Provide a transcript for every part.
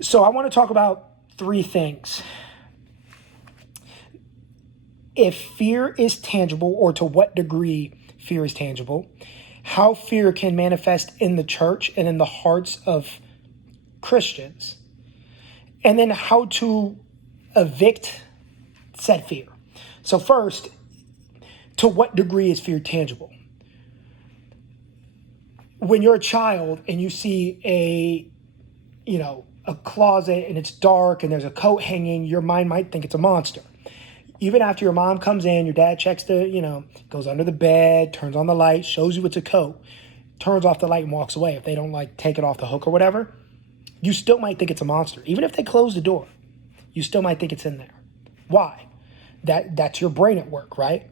So I want to talk about three things. If fear is tangible, or to what degree fear is tangible, how fear can manifest in the church and in the hearts of Christians, and then how to evict said fear. So first, to what degree is fear tangible? When you're a child and you see a closet and it's dark and there's a coat hanging, your mind might think it's a monster. Even after your mom comes in, your dad checks goes under the bed, turns on the light, shows you it's a coat, turns off the light and walks away. If they don't take it off the hook or whatever, you still might think it's a monster. Even if they close the door, you still might think it's in there. Why? That's your brain at work, right?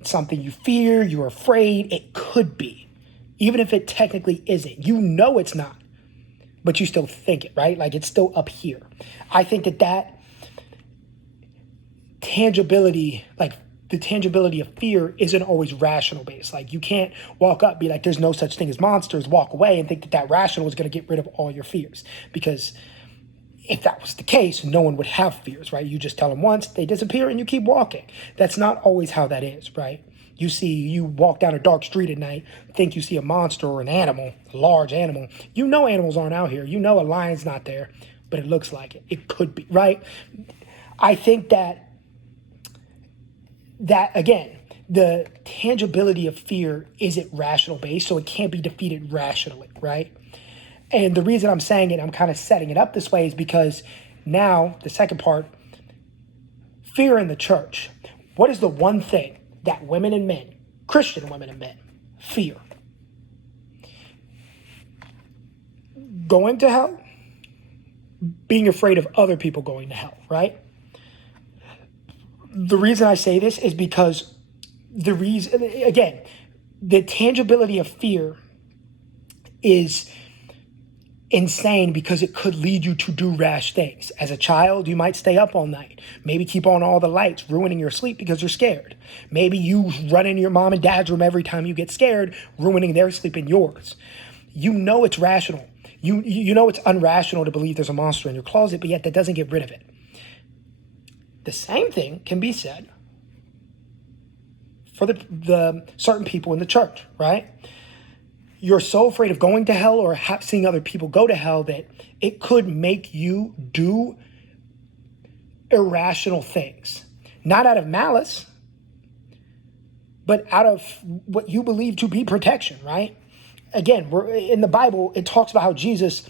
It's something you fear, you're afraid, it could be. Even if it technically isn't. You know it's not, but you still think it, right? Like it's still up here. I think that tangibility, like the tangibility of fear, isn't always rational based. Like you can't walk up, be like, there's no such thing as monsters, walk away and think that rational is going to get rid of all your fears. Because if that was the case, no one would have fears, right? You just tell them once, they disappear and you keep walking. That's not always how that is, right? You walk down a dark street at night, think you see a monster or an animal, a large animal. You know animals aren't out here. You know a lion's not there, but it looks like it. It could be, right? I think that again, the tangibility of fear isn't rational based, so it can't be defeated rationally, right? And the reason I'm saying it, I'm kind of setting it up this way, is because now, the second part, fear in the church. What is the one thing that women and men, Christian women and men, fear? Going to hell, being afraid of other people going to hell, right? The reason I say this is because the tangibility of fear is insane because it could lead you to do rash things. As a child, you might stay up all night, maybe keep on all the lights, ruining your sleep because you're scared. Maybe you run into your mom and dad's room every time you get scared, ruining their sleep and yours. You know it's rational. You know it's unrational to believe there's a monster in your closet, but yet that doesn't get rid of it. The same thing can be said for the certain people in the church, right? You're so afraid of going to hell or seeing other people go to hell that it could make you do irrational things. Not out of malice, but out of what you believe to be protection, right? Again, we're in the Bible, it talks about how Jesus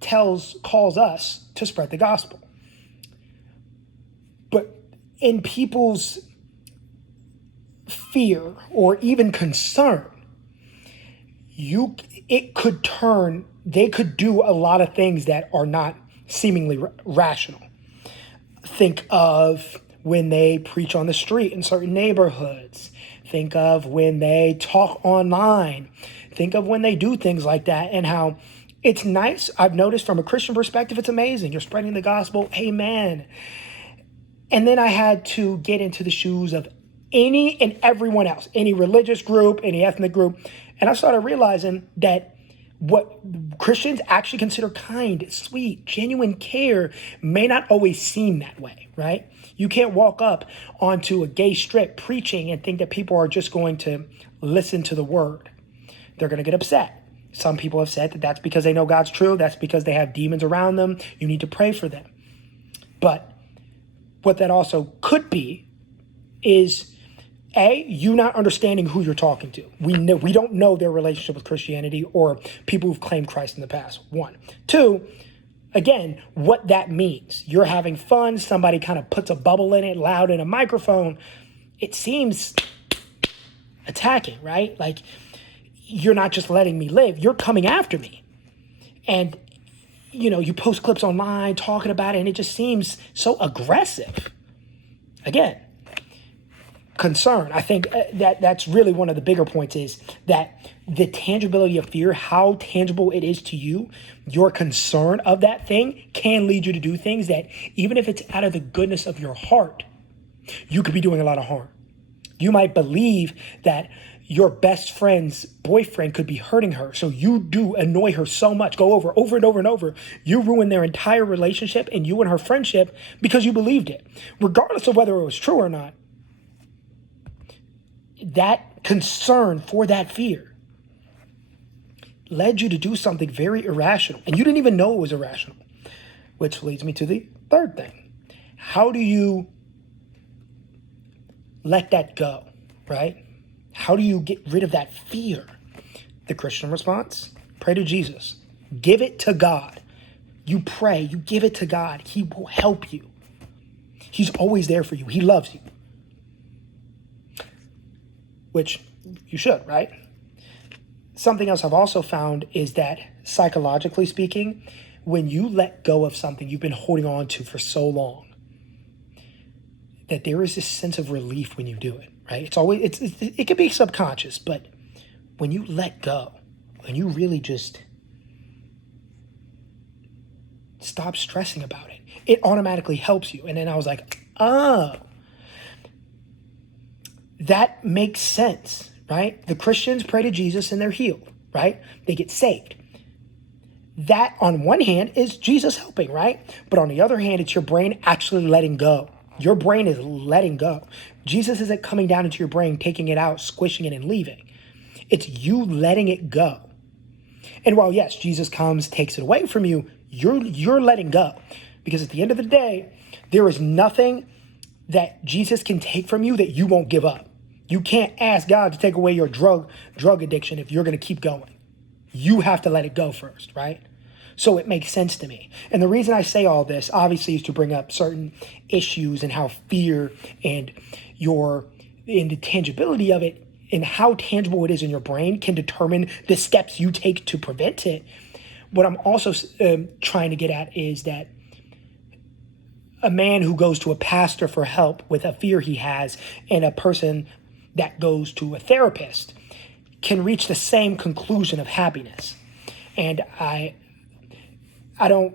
calls us to spread the gospel. But in people's fear or even concern, they could do a lot of things that are not seemingly rational. Think of when they preach on the street in certain neighborhoods. Think of when they talk online. Think of when they do things like that and how it's nice. I've noticed from a Christian perspective, it's amazing. You're spreading the gospel. Amen. And then I had to get into the shoes of any and everyone else, any religious group, any ethnic group. And I started realizing that what Christians actually consider kind, sweet, genuine care may not always seem that way, right? You can't walk up onto a gay strip preaching and think that people are just going to listen to the word. They're going to get upset. Some people have said that that's because they know God's true. That's because they have demons around them. You need to pray for them. But what that also could be is you not understanding who you're talking to. We don't know their relationship with Christianity or people who've claimed Christ in the past. 1. 2, again, what that means. You're having fun. Somebody kind of puts a bubble in it, loud in a microphone. It seems attacking, right? Like, you're not just letting me live. You're coming after me. And, you post clips online talking about it, and it just seems so aggressive. Again, concern. I think that's really one of the bigger points, is that the tangibility of fear, how tangible it is to you, your concern of that thing can lead you to do things that, even if it's out of the goodness of your heart, you could be doing a lot of harm. You might believe that your best friend's boyfriend could be hurting her. So you do annoy her so much, go over and over and over. You ruin their entire relationship and you and her friendship because you believed it, regardless of whether it was true or not. That concern for that fear led you to do something very irrational, and you didn't even know it was irrational, which leads me to the third thing. How do you let that go, right? How do you get rid of that fear? The Christian response: pray to Jesus. Give it to God. You pray, you give it to God. He will help you. He's always there for you. He loves you. Which you should, right? Something else I've also found is that psychologically speaking, when you let go of something you've been holding on to for so long, that there is this sense of relief when you do it, right? It can be subconscious, but when you let go, when you really just stop stressing about it, it automatically helps you. And then I was like, oh, that makes sense, right? The Christians pray to Jesus and they're healed, right? They get saved. That, on one hand, is Jesus helping, right? But on the other hand, it's your brain actually letting go. Your brain is letting go. Jesus isn't coming down into your brain, taking it out, squishing it, and leaving. It's you letting it go. And while, yes, Jesus comes, takes it away from you, you're letting go. Because at the end of the day, there is nothing that Jesus can take from you that you won't give up. You can't ask God to take away your drug addiction if you're going to keep going. You have to let it go first, right? So it makes sense to me. And the reason I say all this, obviously, is to bring up certain issues and how fear and the tangibility of it and how tangible it is in your brain can determine the steps you take to prevent it. What I'm also trying to get at is that a man who goes to a pastor for help with a fear he has and a person that goes to a therapist can reach the same conclusion of happiness. And I don't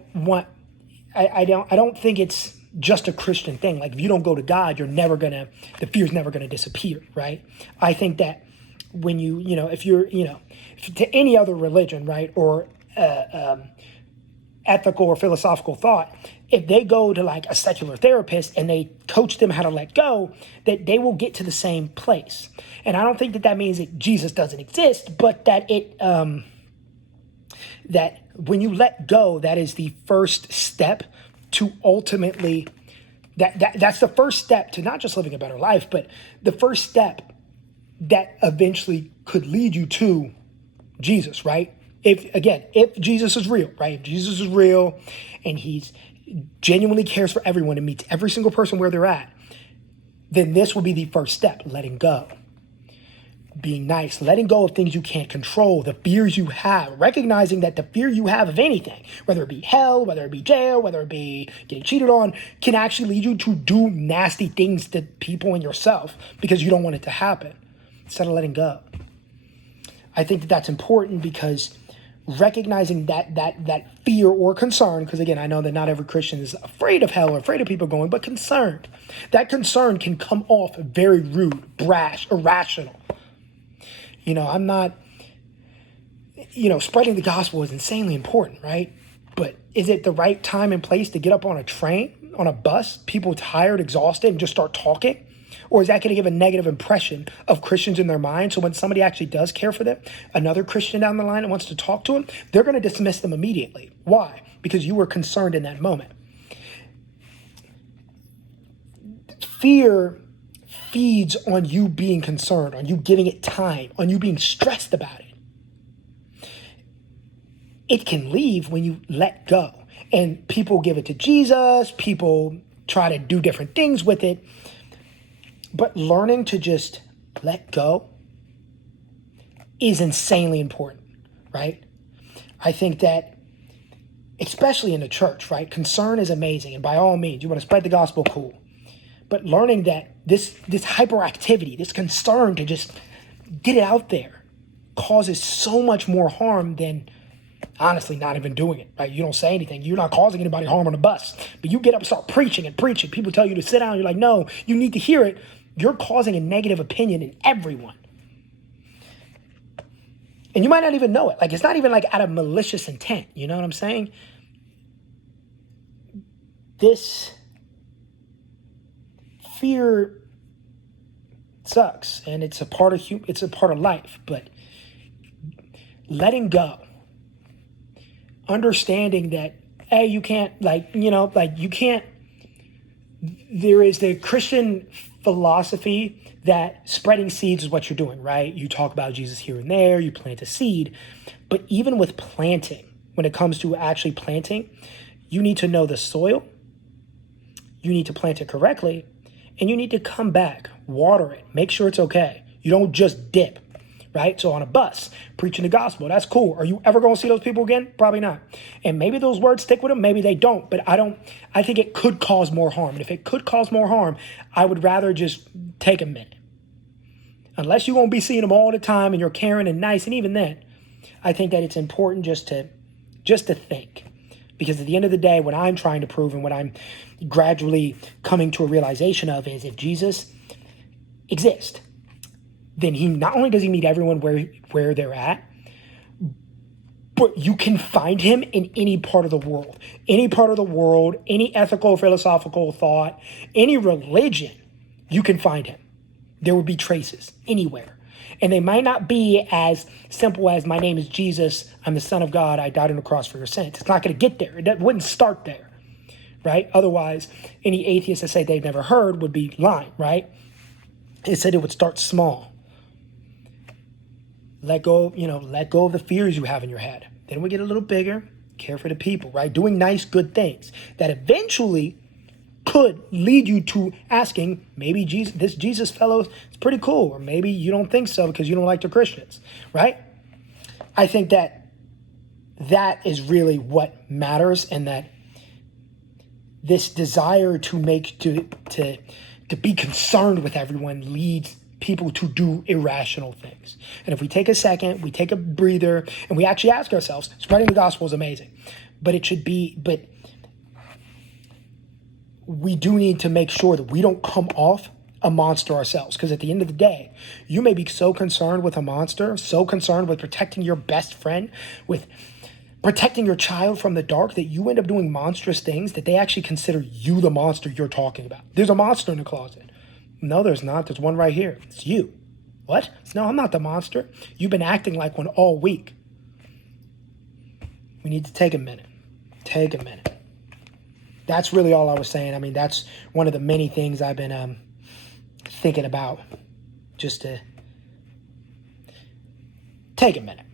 think it's just a Christian thing. Like, if you don't go to God, the fear's never gonna disappear, right? I think that when if to any other religion, right, or ethical or philosophical thought, if they go to like a secular therapist and they coach them how to let go, that they will get to the same place. And I don't think that means that Jesus doesn't exist, but that that when you let go, that is the first step to ultimately, that's the first step to not just living a better life, but the first step that eventually could lead you to Jesus, right? If Jesus is real, right? If Jesus is real and he's genuinely cares for everyone and meets every single person where they're at, then this will be the first step: letting go, being nice, letting go of things you can't control, the fears you have, recognizing that the fear you have of anything, whether it be hell, whether it be jail, whether it be getting cheated on, can actually lead you to do nasty things to people and yourself because you don't want it to happen, instead of letting go. I think that that's important because recognizing that fear or concern, because again, I know that not every Christian is afraid of hell or afraid of people going, but concerned. That concern can come off very rude, brash, irrational. I'm not, spreading the gospel is insanely important, right? But is it the right time and place to get up on a train, on a bus, people tired, exhausted, and just start talking? Or is that going to give a negative impression of Christians in their mind? So when somebody actually does care for them, another Christian down the line and wants to talk to them, they're going to dismiss them immediately. Why? Because you were concerned in that moment. Fear feeds on you being concerned, on you giving it time, on you being stressed about it. It can leave when you let go. And people give it to Jesus. People try to do different things with it. But learning to just let go is insanely important, right? I think that, especially in the church, right? Concern is amazing. And by all means, you want to spread the gospel, cool. But learning that this hyperactivity, this concern to just get it out there causes so much more harm than honestly not even doing it, right? You don't say anything. You're not causing anybody harm on the bus. But you get up and start preaching and preaching. People tell you to sit down. You're like, no, you need to hear it. You're causing a negative opinion in everyone. And you might not even know it. Like, it's not even like out of malicious intent. You know what I'm saying? This fear sucks, and it's a part of life. But letting go, understanding that, hey, you can't, you can't. There is the Christian philosophy that spreading seeds is what you're doing, right? You talk about Jesus here and there, you plant a seed. But even with planting, when it comes to actually planting, you need to know the soil, you need to plant it correctly, and you need to come back, water it, make sure it's okay. You don't just dip, right? So on a bus, preaching the gospel, that's cool. Are you ever going to see those people again? Probably not. And maybe those words stick with them, maybe they don't. But I think it could cause more harm. And if it could cause more harm, I would rather just take a minute. Unless you're going to be seeing them all the time and you're caring and nice, and even then, I think that it's important just to think. Because at the end of the day, what I'm trying to prove and what I'm gradually coming to a realization of is, if Jesus exists, then he not only does he meet everyone where they're at, but you can find him in any part of the world. Any part of the world, any ethical, philosophical thought, any religion, you can find him. There would be traces anywhere. And they might not be as simple as, my name is Jesus, I'm the Son of God, I died on the cross for your sins. It's not going to get there. It wouldn't start there, right? Otherwise, any atheist that say they've never heard would be lying, right? It said it would start small. Let go of the fears you have in your head. Then we get a little bigger, care for the people, right? Doing nice, good things that eventually could lead you to asking, maybe this Jesus fellow is pretty cool, or maybe you don't think so because you don't like the Christians, right? I think that is really what matters, and that this desire to be concerned with everyone leads people to do irrational things. And if we take a second, we take a breather, and we actually ask ourselves, spreading the gospel is amazing, but we do need to make sure that we don't come off a monster ourselves. Because at the end of the day, you may be so concerned with a monster, so concerned with protecting your best friend, with protecting your child from the dark, that you end up doing monstrous things that they actually consider you the monster you're talking about. There's a monster in the closet. No, there's not. There's one right here. It's you. What? No, I'm not the monster. You've been acting like one all week. We need to take a minute. Take a minute. That's really all I was saying. I mean, that's one of the many things I've been thinking about. Just to take a minute,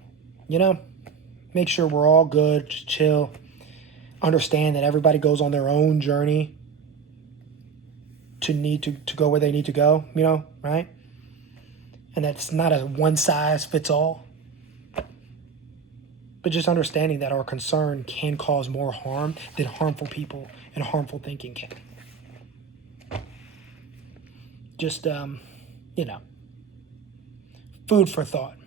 make sure we're all good, just chill, understand that everybody goes on their own journey to go where they need to go, right? And that's not a one size fits all. But just understanding that our concern can cause more harm than harmful people and harmful thinking can. Just, food for thought.